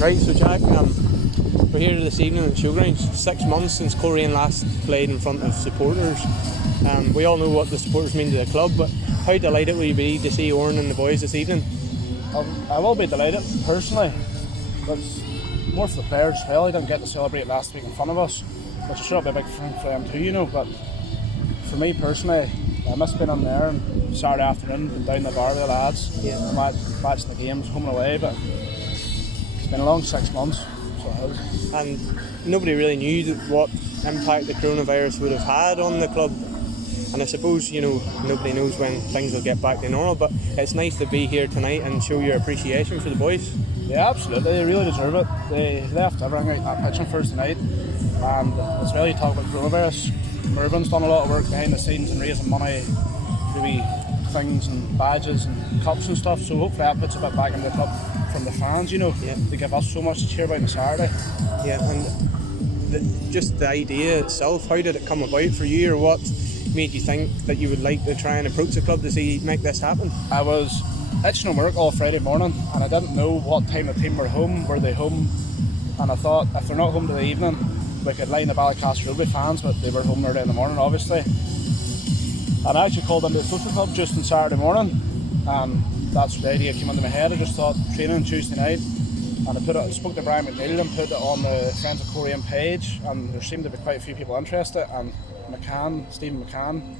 Right, so Jack, we're here this evening at the Showgrounds. 6 months since Coleraine last played in front of supporters. We all know what the supporters mean to the club, but how delighted will you be to see Oran and the boys this evening? I will be delighted, personally, but it's more for the players as well. They didn't get to celebrate last week in front of us, which I'm sure will be a big thing for them too, but for me personally, I miss being on there on Saturday afternoon and down the bar with the lads, watching the games, home and away, but it's been a long 6 months, so it has. And nobody really knew what impact the coronavirus would have had on the club. And I suppose, nobody knows when things will get back to normal, but it's nice to be here tonight and show your appreciation for the boys. Yeah, absolutely. They really deserve it. They left everything out that pitch on Thursday night, and it's really talk about coronavirus. Mervin's done a lot of work behind the scenes and raising money, maybe things and badges and cups and stuff, so hopefully that puts a bit back into the club from the fans, They give us so much to cheer about on a Saturday. Yeah, and just the idea itself, how did it come about for you, or what made you think that you would like to try and approach the club to make this happen? I was itching on work all Friday morning, and I didn't know what time the team were home. Were they home? And I thought, if they're not home to the evening, we could line the Ballycast Rugby fans, but they were home early in the morning, obviously. And I actually called into the social club just on Saturday morning, and that's the idea came into my head. I just thought, training Tuesday night, and I spoke to Brian McNeil and put it on the Friends of Coleraine page, and there seemed to be quite a few people interested, and Stephen McCann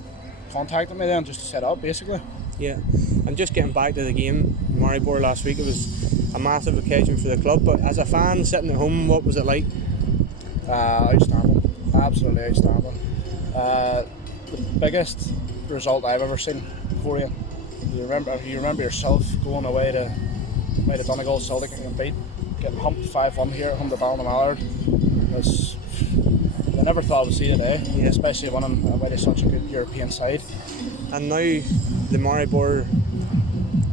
contacted me then just to set up, basically. Yeah, and just getting back to the game, Maribor last week, it was a massive occasion for the club, but as a fan sitting at home, what was it like? Outstanding, absolutely outstanding. The biggest result I've ever seen in Coleraine. You remember yourself going away to Donegal, Celtic and getting humped 5-1 here at home to Ballymallard. I never thought I would see today, especially winning away to such a good European side. And now the Maribor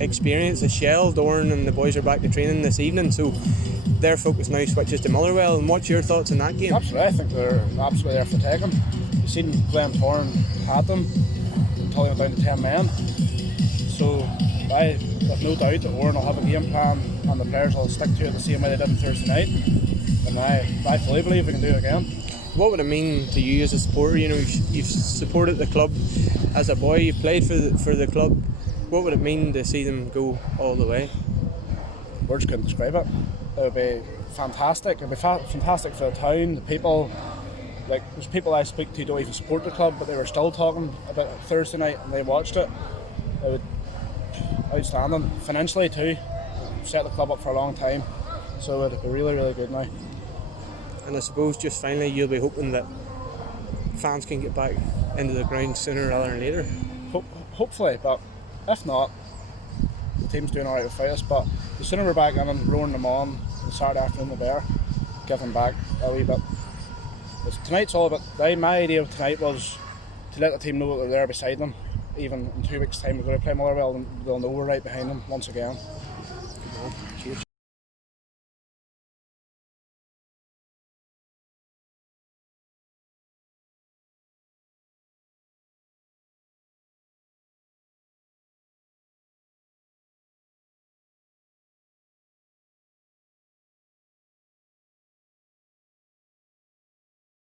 experience is shelved. Oran and the boys are back to training this evening, so their focus now switches to Motherwell. And what's your thoughts on that game? Absolutely, I think they're absolutely there for taking. You've seen Glenn Torn had them until they went down to 10 men. So I have no doubt that Oran will have a game plan and the players will stick to it the same way they did on Thursday night. And I fully believe we can do it again. What would it mean to you as a supporter? You've supported the club as a boy, you've played for the club. What would it mean to see them go all the way? Words couldn't describe it. It would be fantastic. It would be fantastic for the town, the people. Like, there's people I speak to who don't even support the club, but they were still talking about it Thursday night and they watched it. It would outstanding. Financially too, set the club up for a long time. So it would be really, really good now. And I suppose just finally you'll be hoping that fans can get back into the ground sooner rather than later. Hopefully, but if not, the team's doing alright without us. But the sooner we're back in and roaring them on Saturday afternoon, the better. Give them back a wee bit. Tonight's all about. My idea of tonight was to let the team know that they're there beside them. Even in 2 weeks' time, we're going to play Motherwell, and they'll know we're right behind them once again.